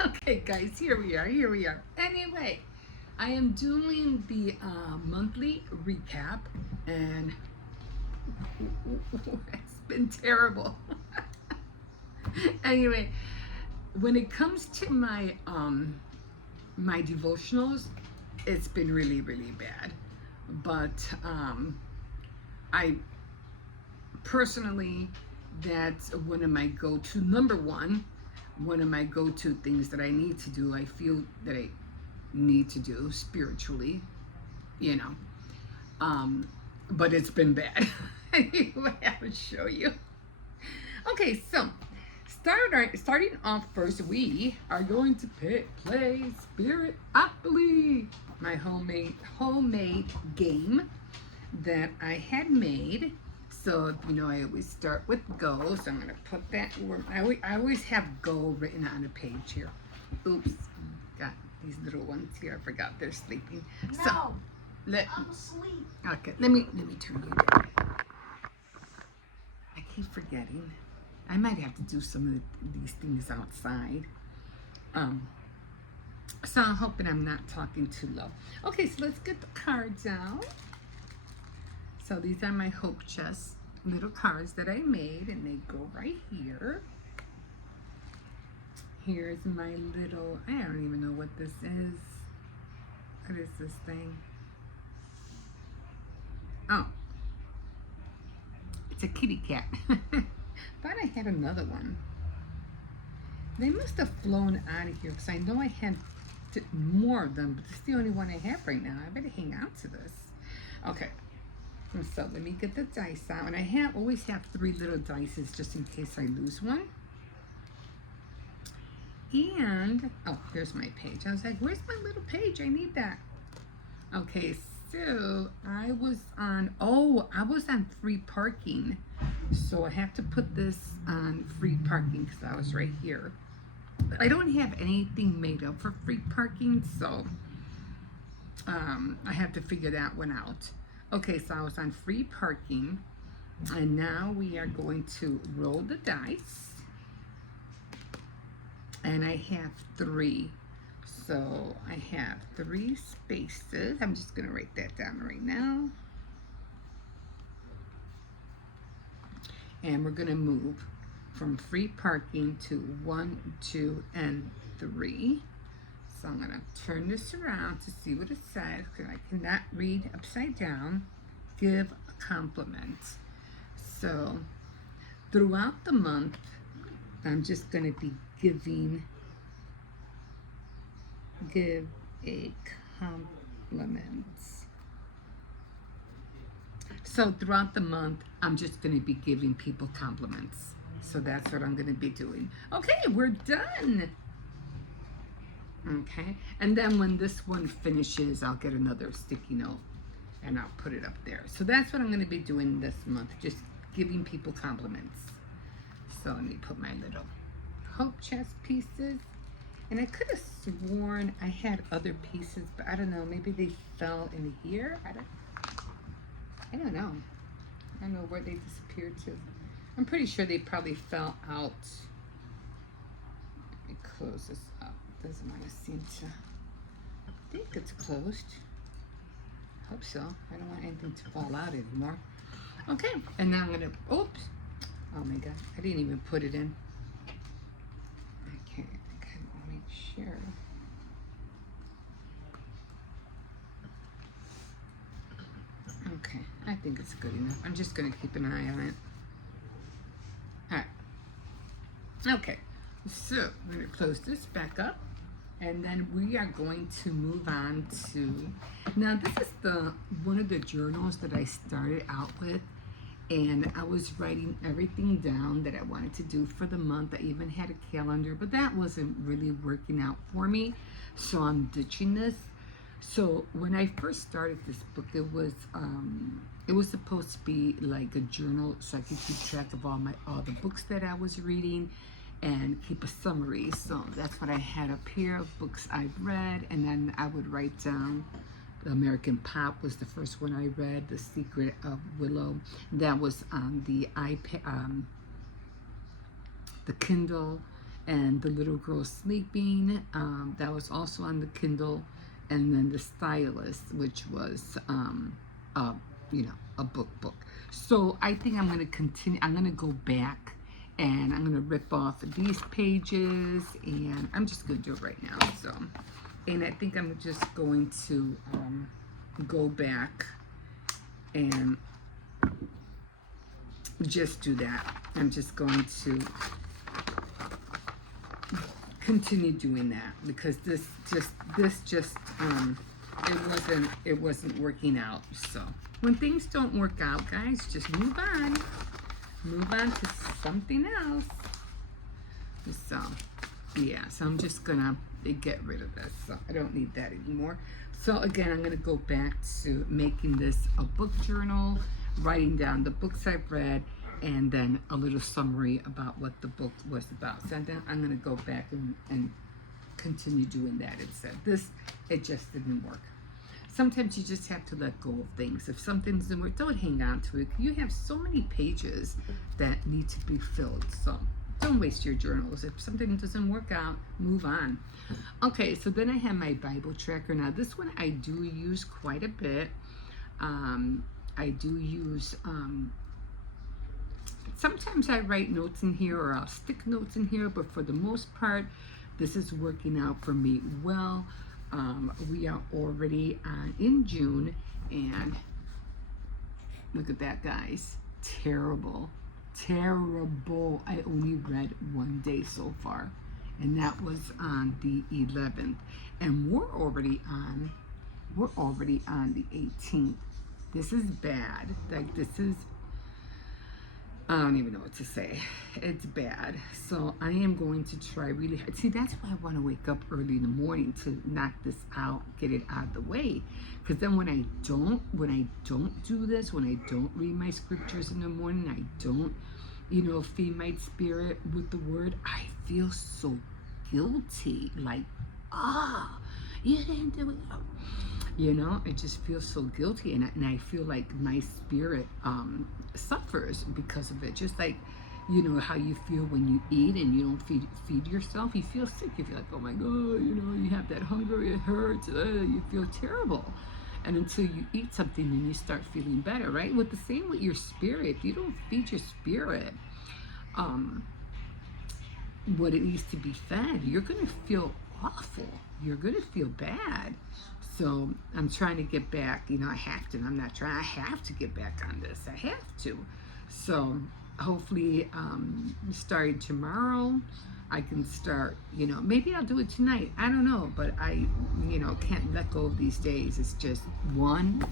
Okay, guys, here we are. Here we are. Anyway, I am doing the monthly recap, and it's been terrible. Anyway, when it comes to my devotionals, it's been really really bad. But I personally, that's one of my go-to number one of my go-to things that I need to do. I feel that I need to do spiritually, you know. Um, but it's been bad. Anyway, I will show you. Okay, so starting off first, we are going to play Spirit Opoly, my homemade game that I had made. So I always start with go. So I'm gonna put that where I always have go written on a page here. Oops, got these little ones here. I forgot they're sleeping. No, So I'm asleep. okay, let me turn you down. I keep forgetting. I might have to do some of these things outside. Um, so I'm hoping I'm not talking too low. Okay, so let's get the cards out. So these are my Hope Chest little cards that I made, and they go right here. Here's my little, I don't even know what this is. What is this thing? Oh, it's a kitty cat. Thought I had another one. They must have flown out of here because I know I had more of them, but this is the only one I have right now. I better hang on to this. Okay, and so let me get the dice out. And I always have 3 little dices just in case I lose one. And, oh, here's my page. I was like, where's my little page? I need that. Okay, so I was on free parking. So I have to put this on free parking because I was right here. But I don't have anything made up for free parking, so I have to figure that one out. Okay, so I was on free parking, and now we are going to roll the dice. And I have 3. So I have 3 spaces. I'm just going to write that down right now. And we're going to move from free parking to 1, 2, and 3. So I'm going to turn this around to see what it says, because I cannot read upside down. Give a compliment. So throughout the month, I'm just going to be give a compliment. So throughout the month, I'm just going to be giving people compliments. So that's what I'm going to be doing. Okay, we're done. Okay, and then when this one finishes, I'll get another sticky note and I'll put it up there. So that's what I'm going to be doing this month, just giving people compliments. So let me put my little Hope Chest pieces. And I could have sworn I had other pieces, but I don't know. Maybe they fell in here. I don't know. I don't know where they disappeared to. I'm pretty sure they probably fell out. Let me close this up. Doesn't want to seem to. I think it's closed. Hope so. I don't want anything to fall out anymore. Okay, and now I'm gonna. Oops. Oh my God! I didn't even put it in. Okay, I gotta make sure. Okay, I think it's good enough. I'm just gonna keep an eye on it. Alright. Okay, so I'm gonna close this back up, and then we are going to move on to, now this is one of the journals that I started out with, and I was writing everything down that I wanted to do for the month. I even had a calendar, but that wasn't really working out for me, so I'm ditching this. So when I first started this book, it was supposed to be like a journal, so I could keep track of all the books that I was reading and keep a summary. So that's what I had up here of books I've read, and then I would write down. The American Pop was the first one I read. The Secret of Willow, that was on the iPad, the Kindle, and the little girl sleeping, that was also on the Kindle, and then the stylist, which was a, a book. So I think I'm going to continue. I'm going to go back and I'm going to rip off these pages, and I'm just going to do it right now. So, and I think I'm just going to go back and just do that. I'm just going to continue doing that because this just it wasn't working out. So when things don't work out, guys, just move on to something else. So yeah, so I'm just gonna get rid of this. So I don't need that anymore. So again, I'm gonna go back to making this a book journal, writing down the books I've read, and then a little summary about what the book was about. So then I'm going to go back and continue doing that instead. It just didn't work. Sometimes you just have to let go of things. If something doesn't work, don't hang on to it. You have so many pages that need to be filled. So don't waste your journals. If something doesn't work out, move on. Okay, so then I have my Bible tracker. Now this one I do use quite a bit. I do use... sometimes I write notes in here or I'll stick notes in here, but for the most part, this is working out for me well. We are already in June, and look at that, guys. Terrible. I only read one day so far, and that was on the 11th, and we're already on the 18th. This is bad. Like, this is, I don't even know what to say. It's bad. So I am going to try really hard. See, that's why I want to wake up early in the morning to knock this out, get it out of the way. Because then when I don't do this, when I don't read my scriptures in the morning, I don't, feed my spirit with the word, I feel so guilty. Like, you didn't do it. I just feel so guilty, and I feel like my spirit suffers because of it. Just like, how you feel when you eat and you don't feed yourself. You feel sick. You feel like, oh my God, you have that hunger, it hurts, you feel terrible. And until you eat something, then you start feeling better, right? With the same with your spirit. If you don't feed your spirit what it needs to be fed, you're going to feel awful. You're going to feel bad. So I'm trying to get back. I have to. I'm not trying. I have to get back on this. I have to. So hopefully, starting tomorrow, I can start. Maybe I'll do it tonight. I don't know. But I, can't let go of these days. It's just one.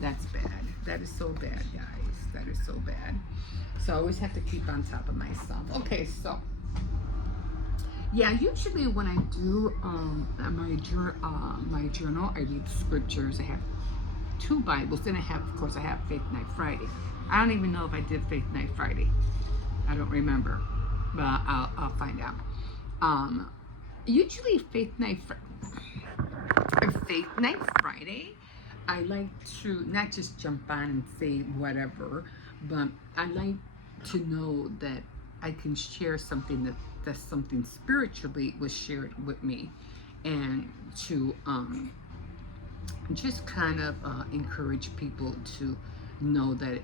That's bad. That is so bad, guys. That is so bad. So I always have to keep on top of myself. Okay, so. Yeah, usually when I do my journal, I read scriptures. I have 2 Bibles. Then I have Faith Night Friday. I don't even know if I did Faith Night Friday. I don't remember, but I'll find out. Usually Faith Night Friday, I like to not just jump on and say whatever, but I like to know that I can share something that's something spiritually was shared with me, and to just kind of encourage people to know that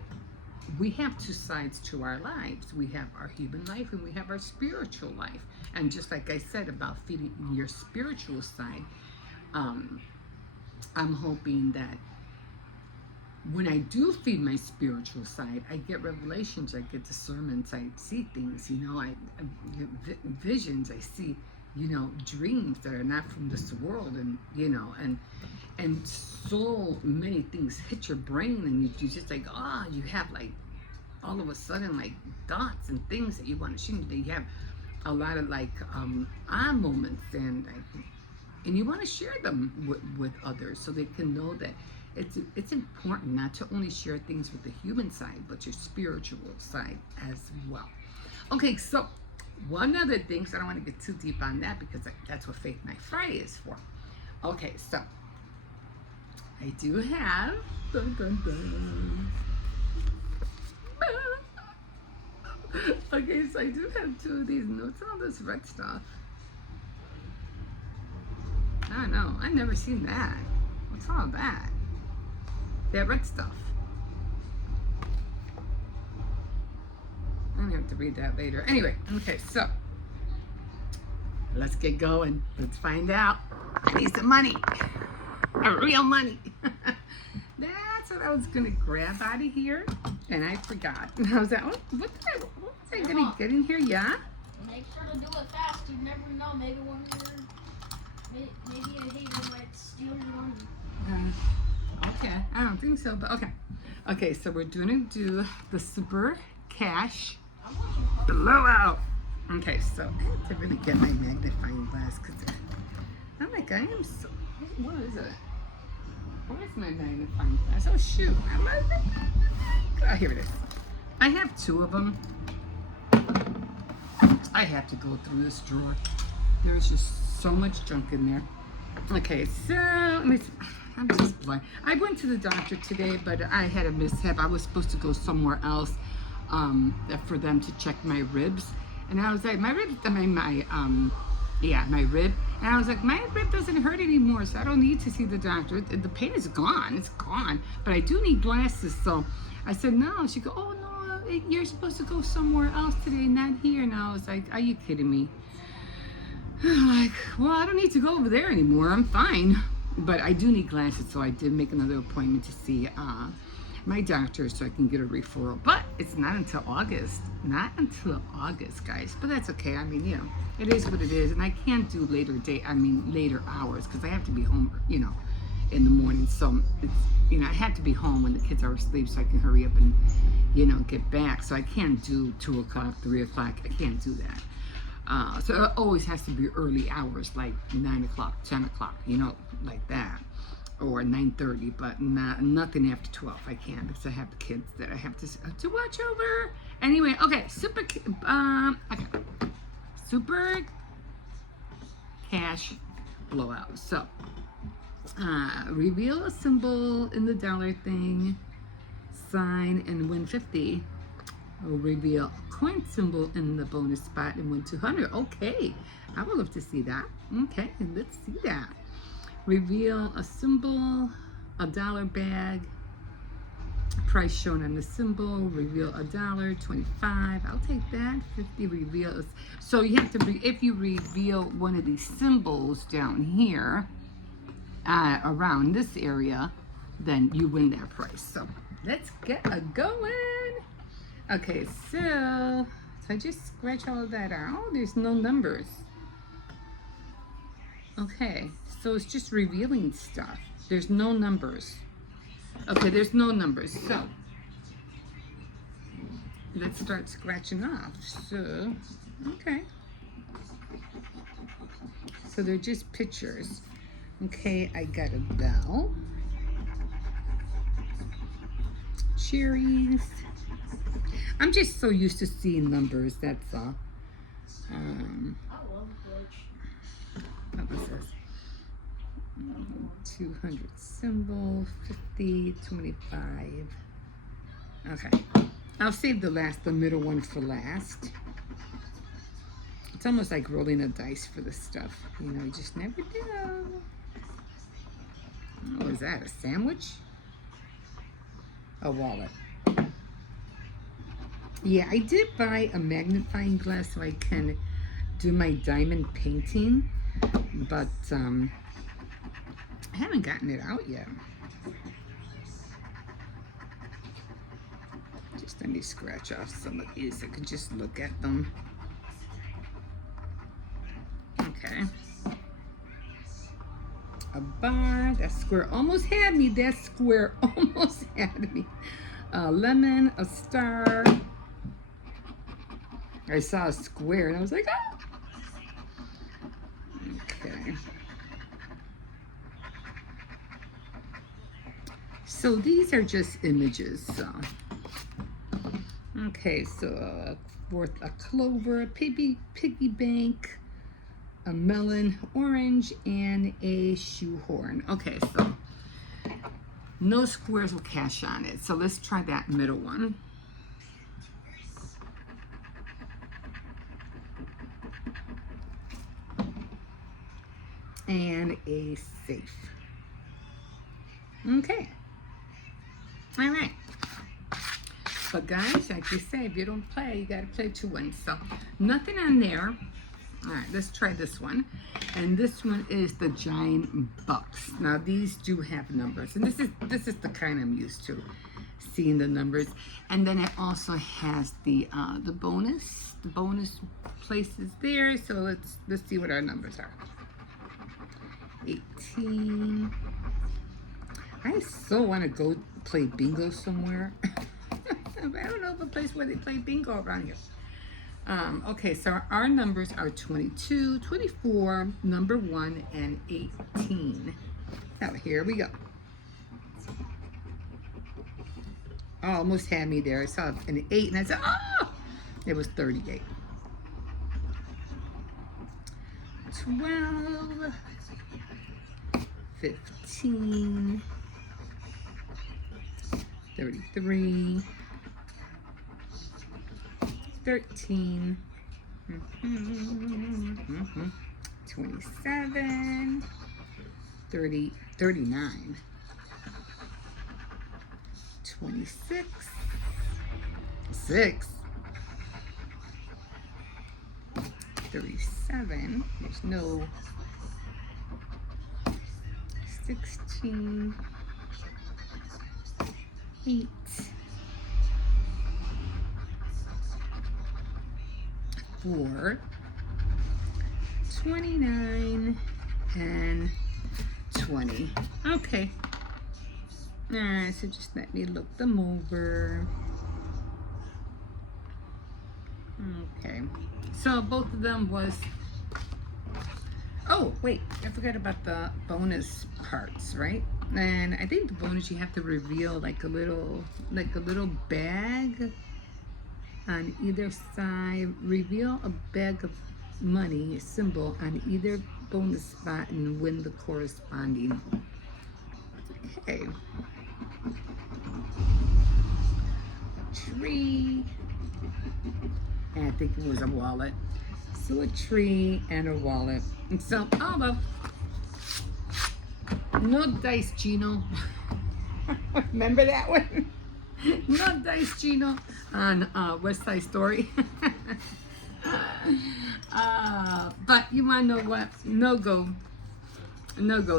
we have 2 sides to our lives. We have our human life and we have our spiritual life. And just like I said about feeding your spiritual side, I'm hoping that when I do feed my spiritual side, I get revelations, I get discernments, I see things, I visions, I see, dreams that are not from this world, and so many things hit your brain, and you just like, you have like, all of a sudden, like dots and things that you want to share. You have a lot of like, moments, and you want to share them with others so they can know that it's important not to only share things with the human side, but your spiritual side as well. Okay, so one other thing, so I don't want to get too deep on that because that's what Faith Night Friday is for. Okay, so I do have Okay, so I do have two of these. What's all this red stuff? I don't know. I've never seen that. What's all that? That red stuff. I'm gonna have to read that later. Anyway, okay, so let's get going. Let's find out. I need some money. Real money. That's what I was gonna grab out of here, and I forgot. And I was like, what was I gonna get in here? Yeah? Make sure to do it fast. You never know. Maybe one of your, maybe a hater might steal your money. Okay, I don't think so, but okay. Okay, so we're gonna do the super cash I'm watching. blowout. Okay, so I have to really get my magnifying glass because I'm like, I am so. What is it? Where's my magnifying glass? Oh shoot! Oh, here it is. I have two of them. I have to go through this drawer. There's just so much junk in there. Okay, so I'm just blind. I went to the doctor today, but I had a mishap. I was supposed to go somewhere else for them to check my ribs, and I was like, my ribs, my rib, and I was like, my rib doesn't hurt anymore, so I don't need to see the doctor. The pain is gone. It's gone, but I do need glasses. So I said no. She go, oh no, you're supposed to go somewhere else today, not here. And I was like, are you kidding me? I'm like, well, I don't need to go over there anymore. I'm fine. But I do need glasses, so I did make another appointment to see my doctor so I can get a referral. But it's not until August. Not until August, guys. But that's okay. I mean, you know, it is what it is. And I can't do later hours because I have to be home, you know, in the morning. So, it's, you know, I have to be home when the kids are asleep so I can hurry up and, you know, get back. So I can't do 2 o'clock, 3 o'clock. I can't do that. So it always has to be early hours, like 9 o'clock, 10 o'clock, you know, like that, or 9:30, but nothing after 12. I can't because I have the kids that I have to watch over. Anyway, okay, super cash blowout. So, reveal a symbol in the dollar thing, sign, and win 50. Or reveal a coin symbol in the bonus spot and win 200. Okay, I would love to see that. Okay, let's see that. Reveal a symbol, a dollar bag, price shown on the symbol. Reveal a dollar, 25. I'll take that. 50 reveals. So you have to if you reveal one of these symbols down here, around this area, then you win that price. So let's get a going. Okay, so I just scratch all of that out. Oh, there's no numbers. Okay, so it's just revealing stuff. There's no numbers. Okay, there's no numbers. So let's start scratching off. So, okay. So they're just pictures. Okay, I got a bell. Cherries. I'm just so used to seeing numbers, that's all. I love Glitch. What was this? 200 symbol, 50, 25. Okay. I'll save the middle one for last. It's almost like rolling a dice for this stuff. You know, you just never do. What was that, a sandwich? A wallet. Yeah, I did buy a magnifying glass so I can do my diamond painting, but I haven't gotten it out yet. Just let me scratch off some of these so I can just look at them. Okay. A bar, that square almost had me. That square almost had me. A lemon, a star. I saw a square and I was like, ah! Okay. So these are just images. So. Okay, so a clover, a piggy bank, a melon, orange, and a shoehorn. Okay, so no squares with cash on it. So let's try that middle one. and a safe. Okay. All right. But guys, like you say, if you don't play, you got to play 2 wins. So nothing on there. All right, let's try this one. And this one is the Giant Bucks. Now these do have numbers, and this is the kind I'm used to, seeing the numbers. And then it also has the bonus. The bonus places there. So let's see what our numbers are. 18. I so want to go play bingo somewhere. I don't know of a place where they play bingo around here. Okay, so our numbers are 22, 24, number 1, and 18. Now, here we go. Oh, almost had me there. I saw an 8, and I said, oh! It was 38. 12, 15, 33, 13, 27, 30, 39, 26, 6, 37, there's no 16, 8, 4, 29, and 20. Okay. Alright, so just let me look them over. Okay. So both of them was... Oh, wait. I forgot about the bonus parts, right? And I think the bonus you have to reveal like a little bag on either side. Reveal a bag of money symbol on either bonus spot and win the corresponding. Okay. Tree. And I think it was a wallet. So a tree and a wallet. And so, oh well. No dice, Gino. Remember that one? No dice, Gino, on West Side Story. But you want to know what? No go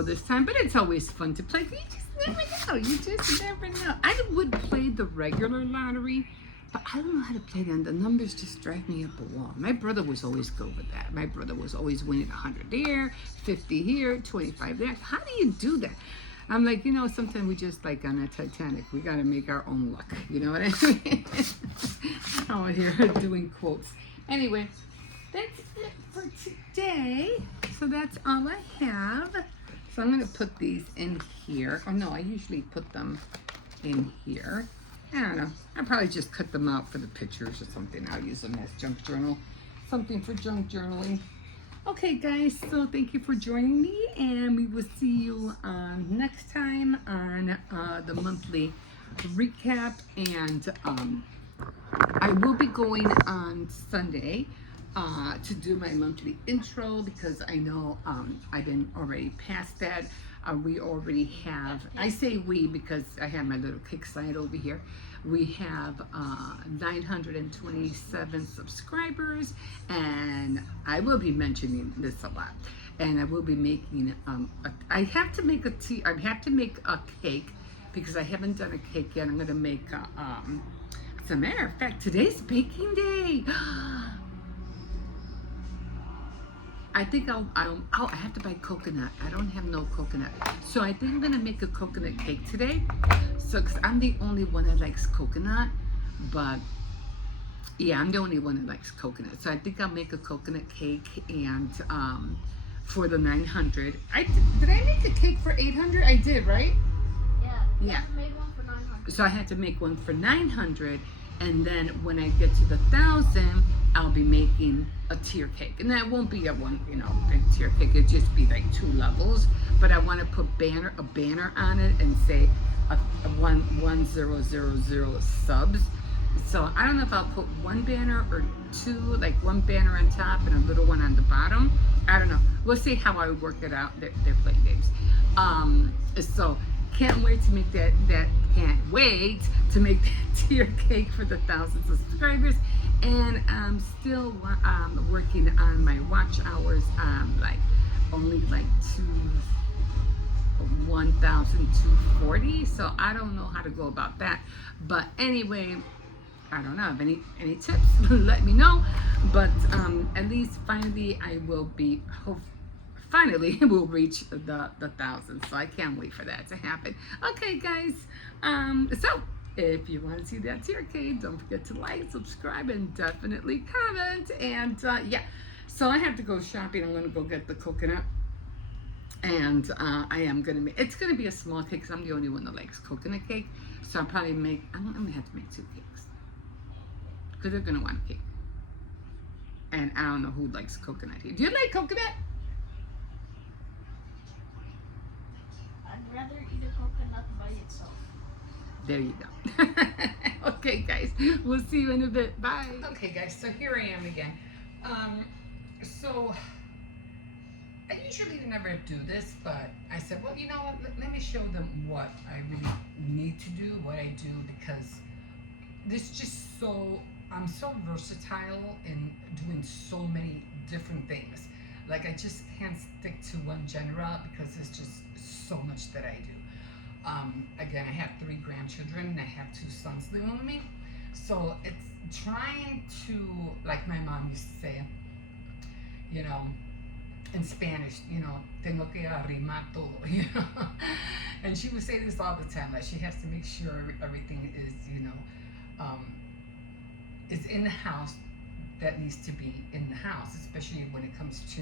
this time. But it's always fun to play. You just never know. You just never know. I would play the regular lottery, but I don't know how to play them. The numbers just drive me up the wall. My brother was always good with that. My brother was always winning 100 there, 50 here, 25 there. How do you do that? I'm like, you know, sometimes we just like on a Titanic, we got to make our own luck. You know what I mean? I'm here doing quotes. Anyway, that's it for today. So that's all I have. So I'm going to put these in here. Oh, no, I usually put them in here. I don't know. I'll probably just cut them out for the pictures or something. I'll use them as junk journal. Something for junk journaling. Okay, guys, so thank you for joining me, and we will see you next time on the monthly recap. And I will be going on Sunday to do my monthly intro, because I know I've been already past that. We already have, I say we because I have my little kick side over here. We have 927 subscribers, and I will be mentioning this a lot. And I will be making, I have to make a cake, because I haven't done a cake yet. I'm going to make, as a matter of fact, today's baking day. I think I have to buy coconut. I don't have no coconut. So I think I'm going to make a coconut cake today. So, because I'm the only one that likes coconut. But, yeah, I'm the only one that likes coconut. So I think I'll make a coconut cake, and for the 900. Did I make a cake for 800? I did, right? Yeah. Yeah. You made one for 900. So I had to make one for 900. And then when I get to the 1,000, I'll be making a tier cake. And that won't be a one, big tier cake. It'll just be like 2 levels. But I want to put a banner on it and say 1000 subs. So I don't know if I'll put 1 banner or two, like one banner on top and a little one on the bottom. I don't know. We'll see how I work it out. They're play games. So can't wait to make that can't wait to make that tier cake for the 1,000 subscribers. And I'm still working on my watch hours. Like only like 1,240. So I don't know how to go about that. But anyway, I don't know. If any tips, let me know. But at least finally I will be finally we'll reach the 1,000. So I can't wait for that to happen. Okay, guys. So if you want to see that tier cake, don't forget to like, subscribe, and definitely comment. And yeah, so I have to go shopping. I'm gonna go get the coconut. And I am gonna make. It's gonna be a small cake because I'm the only one that likes coconut cake. So I'm gonna have to make 2 cakes because they're gonna want a cake. And I don't know who likes coconut here. Do you like coconut? I'd rather eat a coconut by itself. There you go. Okay, guys. We'll see you in a bit. Bye. Okay, guys. So here I am again. So I usually never do this, but I said, well, you know what? Let me show them what I really need to do, what I do, because this just so, I'm so versatile in doing so many different things. Like I just can't stick to one genre because there's just so much that I do. Again, I have 3 grandchildren and I have 2 sons living with me. So it's trying to, like my mom used to say, you know, in Spanish, you know, tengo que arrimar todo, you know. And she would say this all the time, like she has to make sure everything is, you know, is in the house that needs to be in the house, especially when it comes to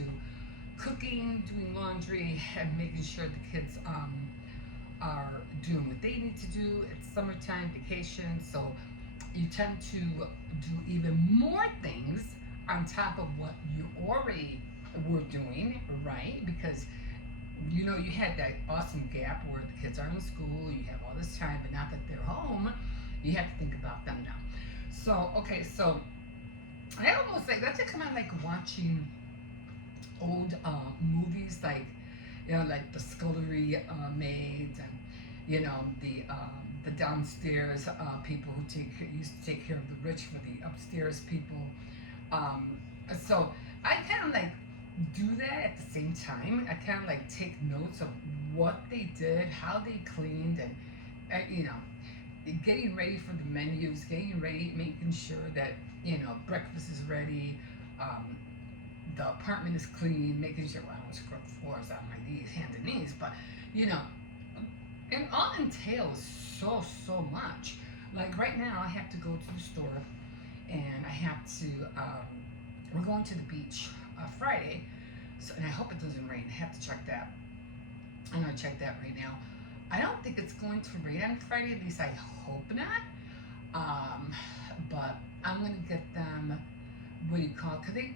cooking, doing laundry, and making sure the kids are doing what they need to do. It's summertime, vacation, so you tend to do even more things on top of what you already were doing, right? Because you know you had that awesome gap where the kids are in school, you have all this time, but now that they're home, you have to think about them now. So okay, so I almost like that's kind of like watching old movies, like you know, like the scullery maids, and you know the downstairs people who used to take care of the rich for the upstairs people. So I kind of like do that at the same time. I kind of like take notes of what they did, how they cleaned, and you know, getting ready for the menus, getting ready, making sure that you know breakfast is ready, the apartment is clean, making sure, well, I don't scrub floors on my knees, hands and knees, but you know, it all entails so much. Like right now, I have to go to the store, and I have to. We're going to the beach Friday, so, and I hope it doesn't rain. I have to check that. I'm gonna check that right now. I don't think it's going to rain on Friday. At least I hope not. But I'm gonna get them. What do you call it? Cause they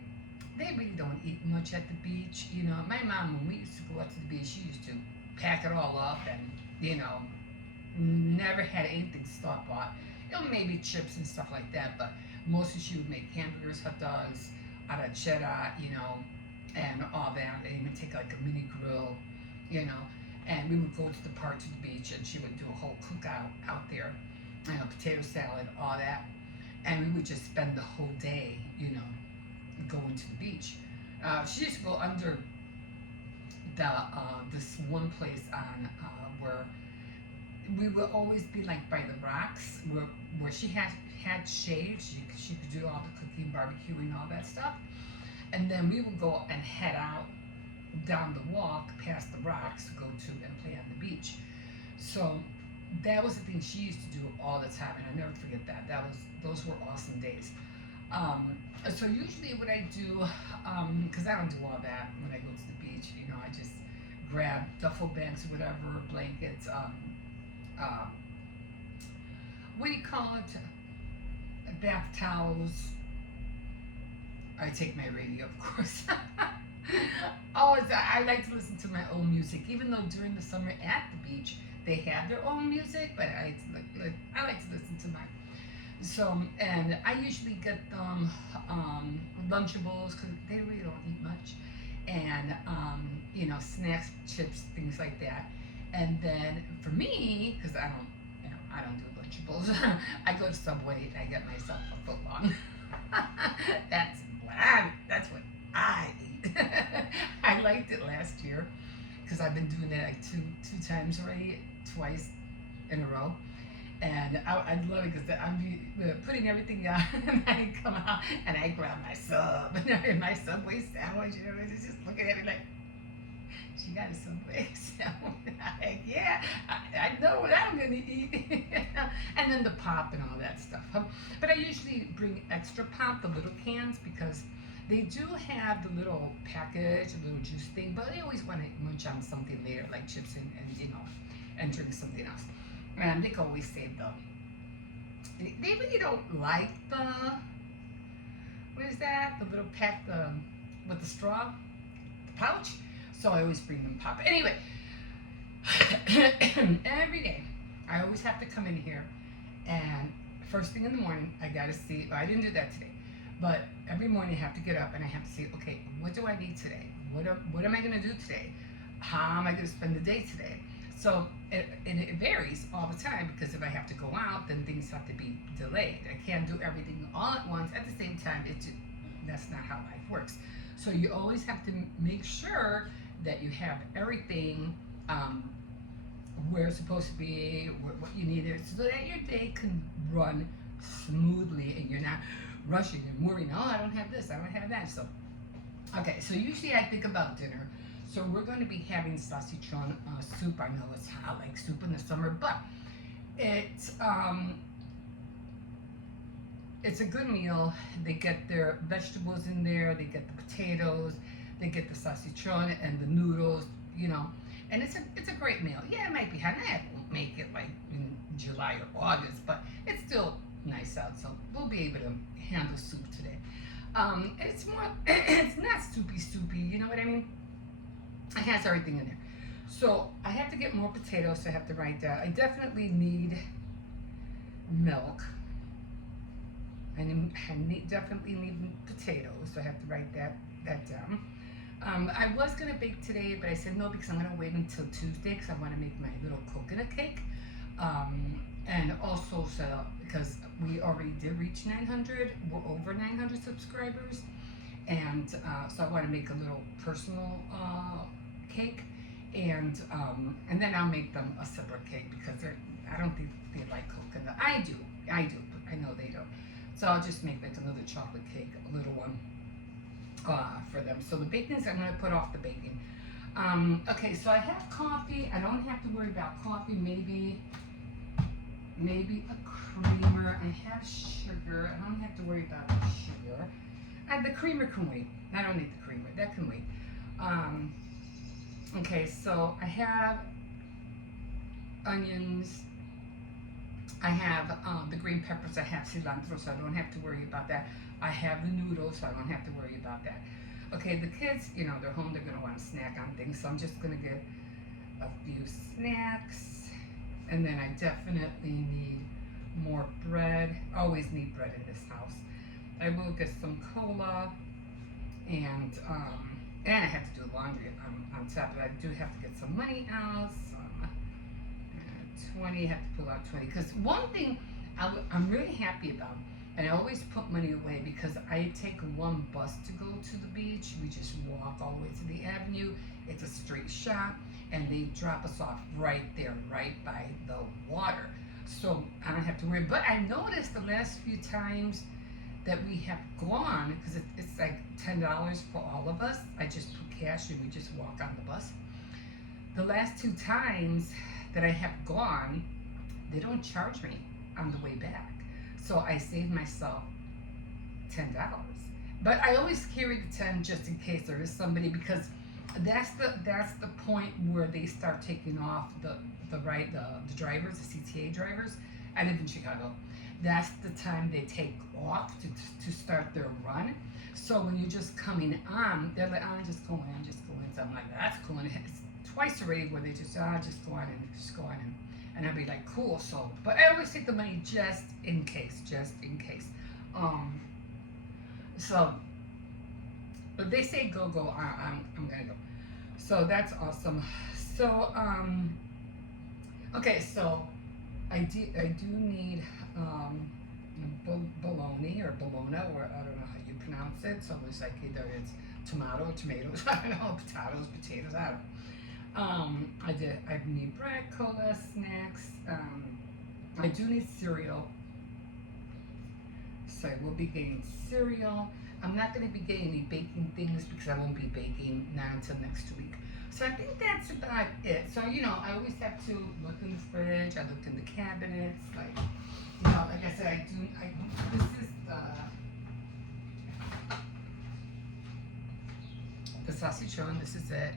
really don't eat much at the beach. You know, my mom, when we used to go out to the beach, she used to pack it all up and, you know, never had anything store bought. You know, maybe chips and stuff like that, but mostly she would make hamburgers, hot dogs out of cheddar, you know, and all that. And even take like a mini grill, you know, and we would go to the park to the beach and she would do a whole cookout out there, you know, potato salad, all that. And we would just spend the whole day, you know, going to the beach. She used to go under the this one place on where we would always be like by the rocks where she had shade. She could do all the cooking, barbecuing, all that stuff. And then we would go and head out down the walk past the rocks to go to and play on the beach. So that was the thing she used to do all the time, and I never forget that. Those were awesome days. So usually what I do, because I don't do all that when I go to the beach, you know, I just grab duffel bags, whatever, blankets, what do you call it? Bath towels. I take my radio, of course. I like to listen to my own music, even though during the summer at the beach they have their own music, but I like to listen to mine. So, and I usually get them Lunchables because they really don't eat much, and snacks, chips, things like that. And then for me, because I don't do Lunchables, I go to Subway and I get myself a foot long. That's what I eat. I liked it last year because I've been doing it like two times already, twice in a row. And I love it because I'm putting everything down and I come out and I grab my sub and my Subway sandwich. It's just looking at me like, she got a Subway sandwich. I'm like, yeah, I know what I'm going to eat. And then the pop and all that stuff. But I usually bring extra pop, the little cans, because they do have the little package, a little juice thing, but I always want to munch on something later, like chips and drink something else. And they can always save them. They really don't like what is that? The little pack with the straw, the pouch. So I always bring them pop. Anyway, every day I always have to come in here, and first thing in the morning I gotta see. Well, I didn't do that today, but every morning I have to get up and I have to see. Okay, what do I need today? What am I gonna do today? How am I gonna spend the day today? So it varies all the time because if I have to go out, then things have to be delayed. I can't do everything all at once at the same time. That's not how life works. So you always have to make sure that you have everything where it's supposed to be, what you need there, so that your day can run smoothly and you're not rushing and worrying. Oh, I don't have this, I don't have that. So okay, so usually I think about dinner. So we're going to be having salchichon soup. I know it's hot like soup in the summer, but it's a good meal. They get their vegetables in there. They get the potatoes. They get the salchichon and the noodles. And it's a great meal. Yeah, it might be hot. I won't make it like in July or August, but it's still nice out. So we'll be able to handle soup today. It's more. It's not soupy. You know what I mean? It has everything in there. So I have to get more potatoes, so I have to write down. I definitely need milk. Definitely need potatoes, so I have to write that down. I was gonna bake today, but I said no because I'm gonna wait until Tuesday because I want to make my little coconut cake. And also because we already did reach 900, we're over 900 subscribers, and so I want to make a little personal cake, and then I'll make them a separate cake because I don't think they like coconut. I do, but I know they don't. So I'll just make like another chocolate cake, a little one, for them. So the bakings, I'm gonna put off the baking. Okay, so I have coffee. I don't have to worry about coffee. Maybe a creamer. I have sugar. I don't have to worry about the sugar. The creamer can wait. I don't need the creamer. That can wait. Okay, so I have onions. I have the green peppers. I have cilantro, so I don't have to worry about that. I have the noodles, so I don't have to worry about that. Okay, the kids, they're home. They're going to want to snack on things, so I'm just going to get a few snacks. And then I definitely need more bread. Always need bread in this house. I will get some cola, and I have to do laundry on top of it. I do have to get some money out. 20, I have to pull out 20. Because one thing I'm really happy about, and I always put money away because I take one bus to go to the beach. We just walk all the way to the avenue. It's a straight shot, and they drop us off right there, right by the water. So I don't have to worry. But I noticed the last few times that we have gone, because it's like $10 for all of us. I just put cash and we just walk on the bus. The last 2 times that I have gone, they don't charge me on the way back. So I saved myself $10. But I always carry the 10 just in case there is somebody, because that's the point where they start taking off the drivers, the CTA drivers. I live in Chicago. That's the time they take off to start their run. So when you're just coming on, they're like, I'm just going. So I'm like, that's cool. And it's twice already where they just go on and And I'd be like, cool. So, but I always take the money just in case, just in case. Um, so, if they say go, go, I'm gonna go. So that's awesome. So, okay, so I do need bologna or bologna, or I don't know how you pronounce it. So it's like either it's tomato or tomatoes. I don't know, potatoes. I don't know. I need bread, cola, snacks. I do need cereal. So I will be getting cereal. I'm not going to be getting any baking things because I won't be baking not until next week. So I think that's about it. So, I always have to look in the fridge. I looked in the cabinets. Like I said, this is the salsichon. This is it.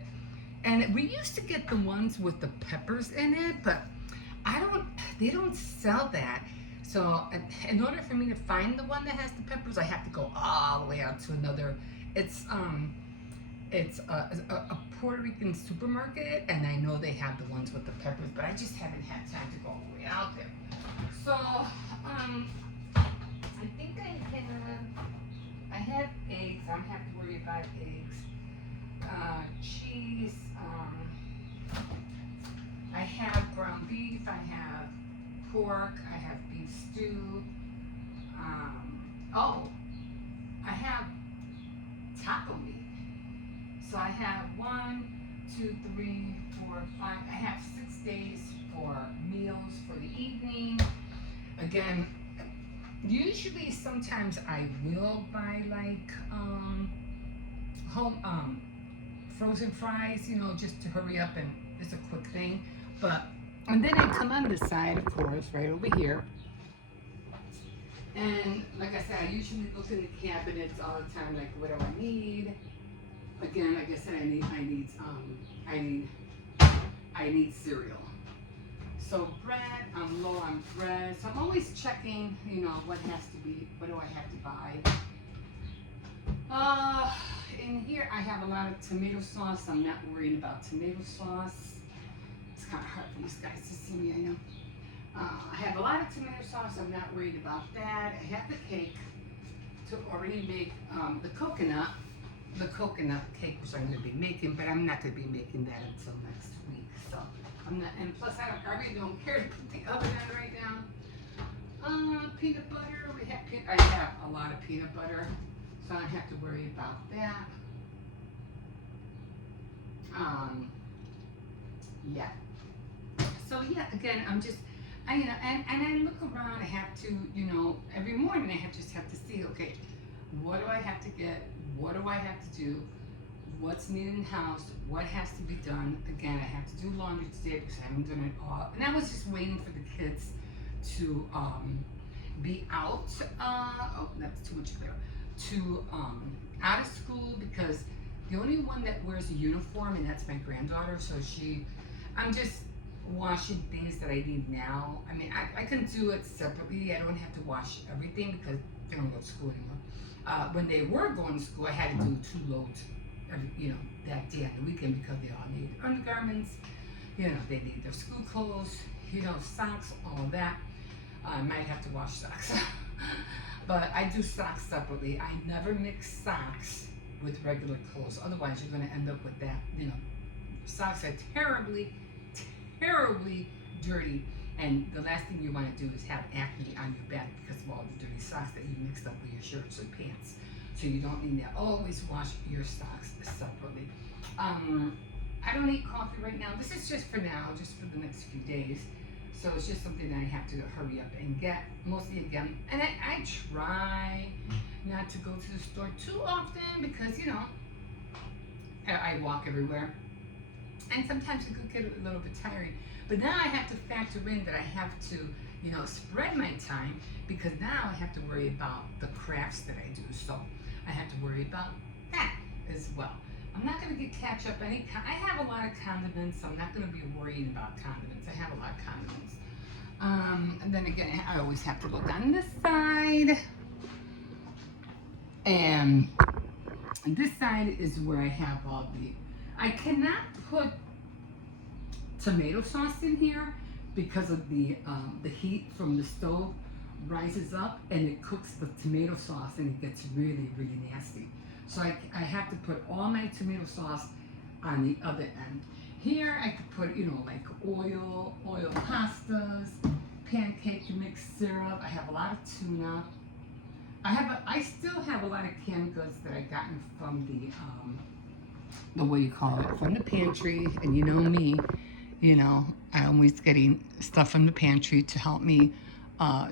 And we used to get the ones with the peppers in it, but they don't sell that. So in order for me to find the one that has the peppers, I have to go all the way out to another. It's a Puerto Rican supermarket, and I know they have the ones with the peppers, but I just haven't had time to go all the way out there. So I think I have eggs. I don't have to worry about eggs. Cheese. I have ground beef. I have pork. I have beef stew. I have taco meat. So I have 1, 2, 3, 4, 5. I have 6 days for meals for the evening. Again, usually sometimes I will buy home frozen fries, just to hurry up and it's a quick thing. And then I come on this side, of course, right over here. And like I said, I usually look in the cabinets all the time, like what do I need? Again, like I said, I need cereal. So bread, I'm low on bread. So I'm always checking, what do I have to buy? In here I have a lot of tomato sauce. I'm not worried about tomato sauce. It's kind of hard for these guys to see me, I know. I have a lot of tomato sauce. I'm not worried about that. I have the cake to already make the coconut cake, which I'm going to be making, but I'm not going to be making that until next week. So I'm not, and plus I really don't care to put the oven on right now. Peanut butter. I have a lot of peanut butter, so I don't have to worry about that. Yeah. So yeah, again, I'm just, and I look around. I have to, every morning I just have to see, okay, what do I have to get? What do I have to do? What's needed in the house? What has to be done? Again, I have to do laundry today because I haven't done it all. And I was just waiting for the kids to be out. Oh, that's too much clear. To out of school, because the only one that wears a uniform, and that's my granddaughter. So I'm just washing things that I need now. I mean, I can do it separately. I don't have to wash everything because they don't go to school anymore. When they were going to school, I had to do 2 loads, that day on the weekend because they all need undergarments. They need their school clothes, socks, all that. I might have to wash socks, but I do socks separately. I never mix socks with regular clothes. Otherwise, you're going to end up with that. Socks are terribly, terribly dirty. And the last thing you want to do is have acne on your back because of all the dirty socks that you mixed up with your shirts and pants. So you don't need that. Always wash your socks separately. I don't eat coffee right now. This is just for now, just for the next few days. So it's just something that I have to hurry up and get, mostly again. And I try not to go to the store too often because, I walk everywhere. And sometimes it could get a little bit tiring. But now I have to factor in that I have to, spread my time because now I have to worry about the crafts that I do. So I have to worry about that as well. I'm not going to catch up any. I have a lot of condiments. So I'm not going to be worrying about condiments. I have a lot of condiments. And then again, I always have to look on this side. And this side is where I have all the. I cannot put tomato sauce in here because of the heat from the stove rises up and it cooks the tomato sauce and it gets really, really nasty. So I have to put all my tomato sauce on the other end. Here I could put, like oil pastas, pancake mix syrup. I have a lot of tuna. I still have a lot of canned goods that I gotten from the what do you call it, from the pantry. And you know me, I'm always getting stuff from the pantry to help me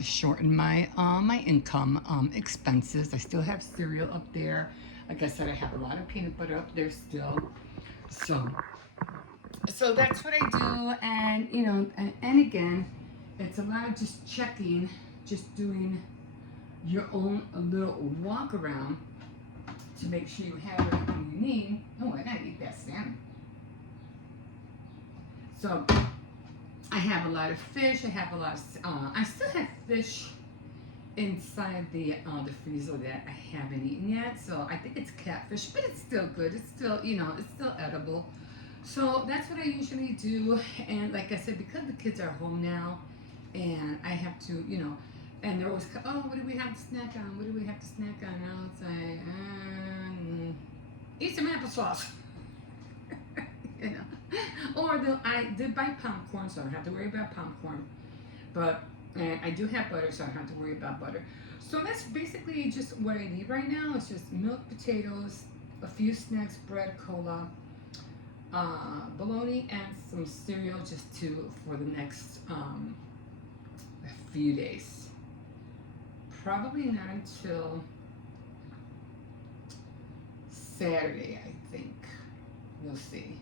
shorten my my income expenses. I still have cereal up there. Like I said, I have a lot of peanut butter up there still. So that's what I do, and and again, it's a lot of just checking, just doing your own little walk around to make sure you have everything you need. Oh, I gotta eat that salmon. So I have a lot of fish. I have a lot of. I still have fish inside the freezer that I haven't eaten yet. So I think it's catfish, but it's still good. It's still it's still edible. So that's what I usually do. And like I said, because the kids are home now, and I have to and they're always, oh, what do we have to snack on? What do we have to snack on? And I'll say, eat some applesauce. Or I did buy popcorn, so I don't have to worry about popcorn. But and I do have butter, so I don't have to worry about butter. So that's basically just what I need right now. It's just milk, potatoes, a few snacks, bread, cola, bologna, and some cereal just for the next few days. Probably not until Saturday, I think. We'll see.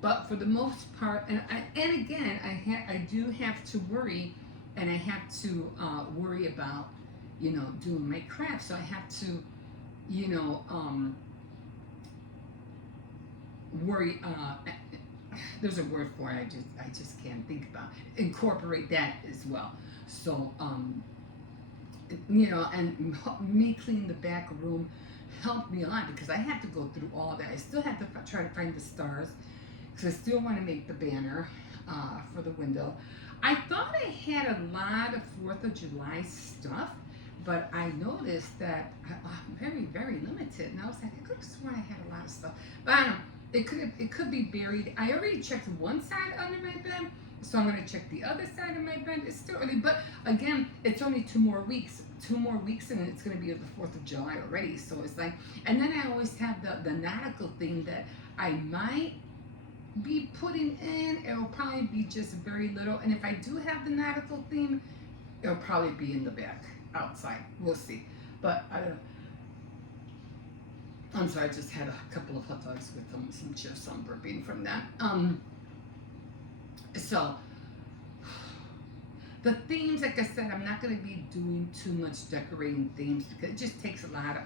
But for the most part, and again, I do have to worry, and I have to worry about doing my craft. So I have to worry. There's a word for it. I just can't think about it. Incorporate that as well. So and me cleaning the back room helped me a lot because I had to go through all that. I still have to try to find the stars because I still want to make the banner for the window. I thought I had a lot of 4th of July stuff, but I noticed that I'm very, very limited. And I was like, I could have sworn I had a lot of stuff. But I don't know. It could be buried. I already checked one side under my bed, so I'm going to check the other side of my bed. It's still early, but again, it's only 2 more weeks. 2 more weeks, and it's going to be the 4th of July already. So it's like, and then I always have the nautical thing that I might be putting in. It'll probably be just very little. And if I do have the nautical theme, it'll probably be in the back outside. We'll see. But I don't know. I'm sorry, I just had a couple of hot dogs with some chips. I'm burping from that. So the themes, like I said, I'm not going to be doing too much decorating themes because it just takes a lot of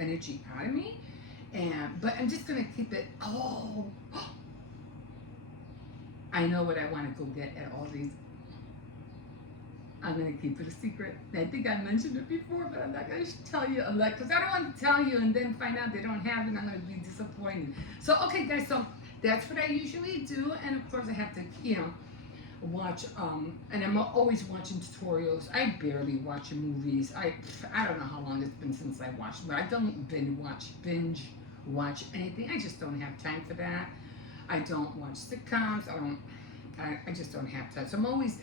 energy out of me. But I'm just going to keep it. Oh, I know what I want to go get at Aldi's. I'm going to keep it a secret. I think I mentioned it before, but I'm not going to tell you because I don't want to tell you and then find out they don't have it and I'm going to be disappointed. So, okay, guys, so that's what I usually do. And of course, I have to, watch, and I'm always watching tutorials. I barely watch movies. I don't know how long it's been since I watched, but I don't binge watch anything. I just don't have time for that. I don't watch sitcoms. I just don't have time. So I'm always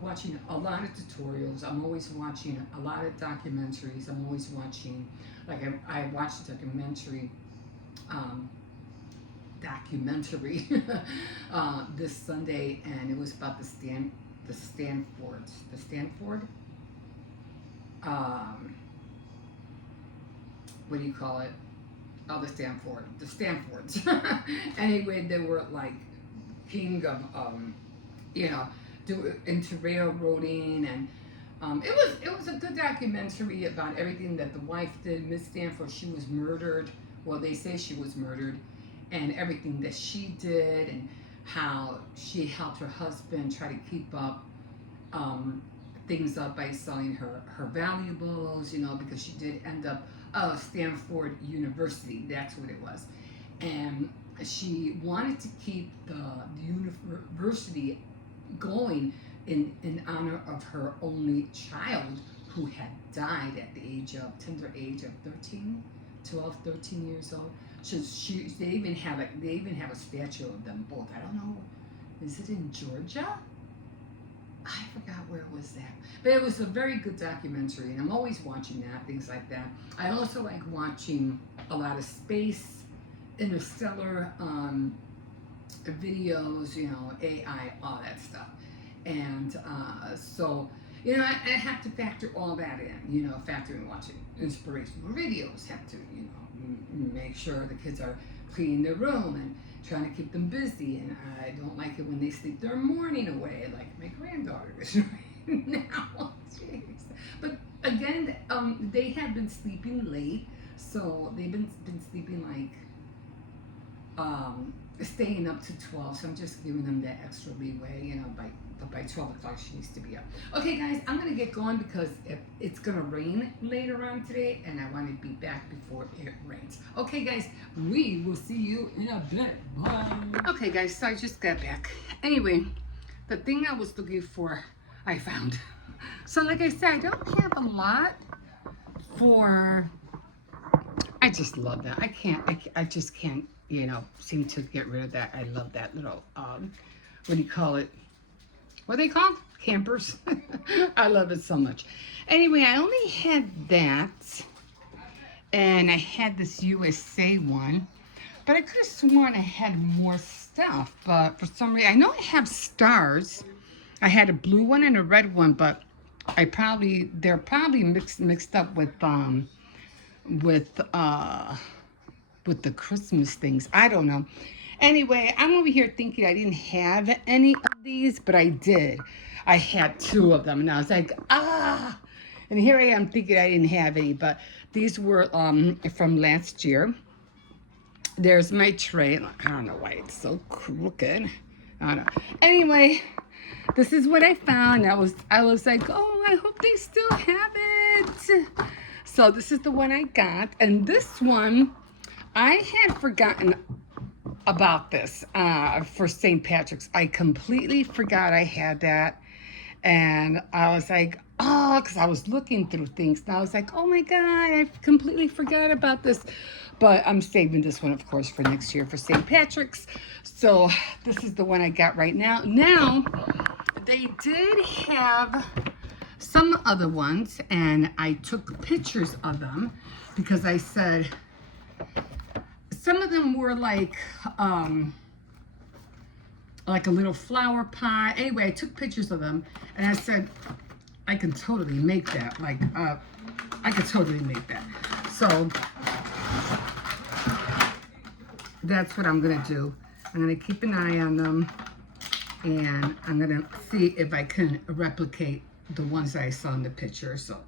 watching a lot of tutorials. I'm always watching a lot of documentaries. I'm always watching, like I watched a documentary this Sunday, and it was about the Stanford. What do you call it? Oh, the Stanfords. Anyway, they were like king of into railroading, and it was a good documentary about everything that the wife did. Miss Stanford, she was murdered. Well, they say she was murdered, and everything that she did, and how she helped her husband try to keep up things up by selling her valuables, because she did end up Stanford University. That's what it was, and she wanted to keep the university going in honor of her only child who had died at the tender age of 13 years old. So they even have a statue of them both. I don't know, is it in Georgia? I forgot where it was at, but it was a very good documentary, and I'm always watching that, things like that. I also like watching a lot of space, interstellar videos, AI, all that stuff. And so, I have to factor all that in, factor in watching inspirational videos, have to, make sure the kids are cleaning their room and trying to keep them busy. And I don't like it when they sleep their morning away, like my granddaughter is right now. Jeez. But again, they have been sleeping late, so they've been sleeping like staying up to 12. So I'm just giving them that extra leeway, but by 12 o'clock she needs to be up. Okay, guys, I'm gonna get going because it's gonna rain later on today, and I want to be back before it rains. Okay, guys, we will see you in a bit. Bye. Okay, guys, so I just got back. Anyway, the thing I was looking for, I found. So, like I said, I don't have a lot for. I just love that. I just can't, seem to get rid of that. I love that little, what do you call it? What are they called? Campers. I love it so much. Anyway, I only had that, and I had this USA one, but I could have sworn I had more stuff, but for some reason, I know I have stars. I had a blue one and a red one, but they're probably mixed up with the Christmas things. I don't know. Anyway, I'm over here thinking I didn't have any of these, but I did. I had 2 of them, and I was like, and here I am thinking I didn't have any, but these were from last year. There's my tray. I don't know why it's so crooked. I don't know. Anyway, this is what I found. I was like, oh, I hope they still have it. So this is the one I got, and this one, I had forgotten about this for St. Patrick's. I completely forgot I had that, and I was like, oh, because I was looking through things, and I was like, oh my God, I completely forgot about this. But I'm saving this one, of course, for next year for St. Patrick's. So this is the one I got right now. Now, they did have some other ones, and I took pictures of them because I said, some of them were like a little flower pot. Anyway, I took pictures of them, and I said, I can totally make that. I could totally make that. So that's what I'm gonna do. I'm gonna keep an eye on them, and I'm gonna see if I can replicate the ones that I saw in the picture. So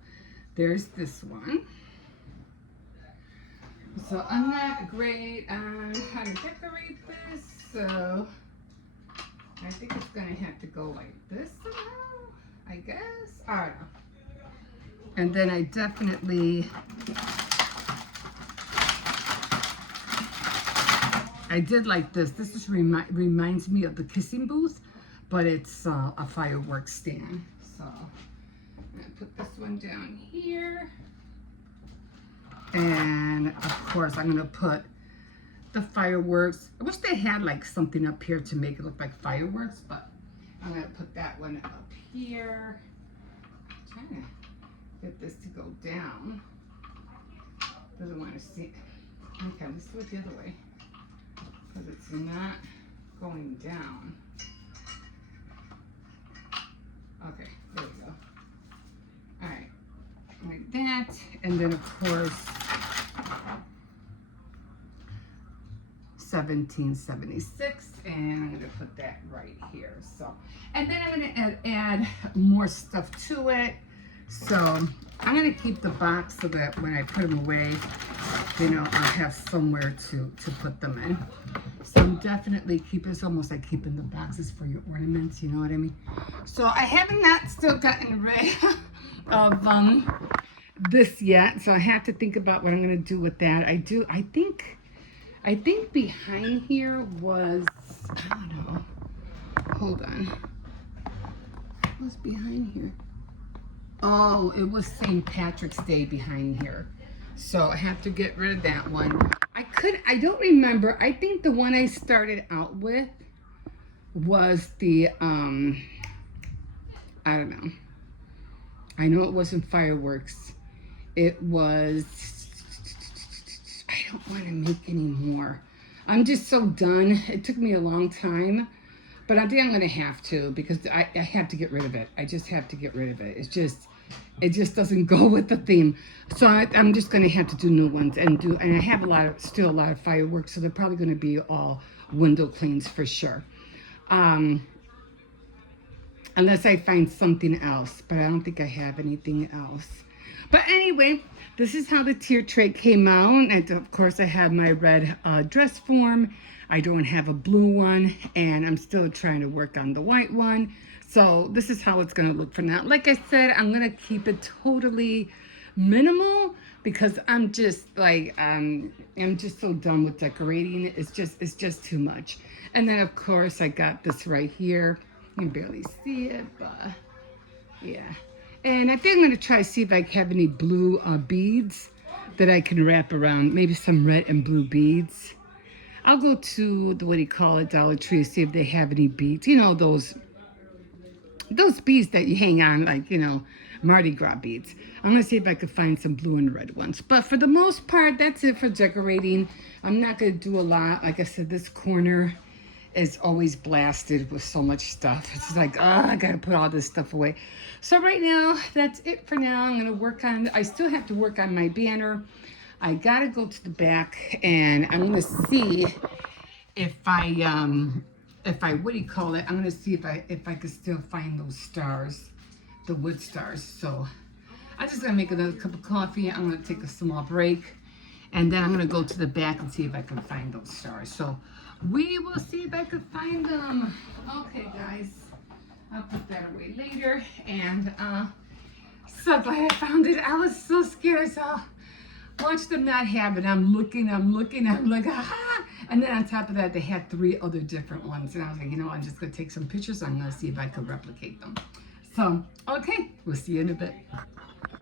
there's this one. So I'm not great on how to decorate this, so I think it's gonna have to go like this somehow, I guess. I don't know. And then I definitely, I did like this. This just reminds me of the kissing booth, but it's a fireworks stand. So I'm gonna put this one down here. And of course, I'm gonna put the fireworks. I wish they had like something up here to make it look like fireworks, but I'm gonna put that one up here. I'm trying to get this to go down. Doesn't want to see. Okay, let's do it the other way because it's not going down. Okay, there we go. All right, like that, and then of course 1776, and I'm gonna put that right here. So, and then I'm gonna add more stuff to it. So I'm gonna keep the box so that when I put them away, I'll have somewhere to put them in. So I'm definitely keeping, it's almost like keeping the boxes for your ornaments, you know what I mean? So I haven't still gotten rid of this yet, so I have to think about what I'm gonna do with that. I think behind here was, I don't know, hold on. What's behind here? Oh, it was St. Patrick's Day behind here. So I have to get rid of that one. I don't remember. I think the one I started out with was the, I don't know. I know it wasn't fireworks. It was, I don't want to make any more. I'm just so done. It took me a long time, but I think I'm going to have to because I have to get rid of it. I just have to get rid of it. It just doesn't go with the theme. So I'm just going to have to do new ones and I have still a lot of fireworks, so they're probably going to be all window cleans for sure. Unless I find something else, but I don't think I have anything else. But anyway, this is how the tier tray came out. And of course, I have my red dress form. I don't have a blue one, and I'm still trying to work on the white one. So this is how it's gonna look for now. Like I said, I'm gonna keep it totally minimal because I'm just like, I'm just so done with decorating. It's just too much. And then of course I got this right here. You can barely see it, but yeah. And I think I'm gonna try to see if I have any blue beads that I can wrap around. Maybe some red and blue beads. I'll go to the, what do you call it, Dollar Tree, to see if they have any beads. You know, those beads that you hang on, like, you know, Mardi Gras beads. I'm gonna see if I could find some blue and red ones. But for the most part, that's it for decorating. I'm not gonna do a lot. Like I said, this corner is always blasted with so much stuff. It's like, oh, I gotta put all this stuff away. So right now, that's it for now. I'm gonna work on, I still have to work on my banner. I gotta go to the back and I'm gonna see if I, what do you call it? I'm gonna see if I could still find those stars, the wood stars. So I'm just gonna make another cup of coffee. I'm gonna take a small break and then I'm gonna go to the back and see if I can find those stars. So we will see if I can find them. Okay, guys, I'll put that away later. And so glad I found it. I was so scared. So watch them not have it. I'm looking, I'm like, ah. And then on top of that, they had 3 other different ones. And I was like, you know, I'm just gonna take some pictures. I'm gonna see if I can replicate them. So, okay, we'll see you in a bit.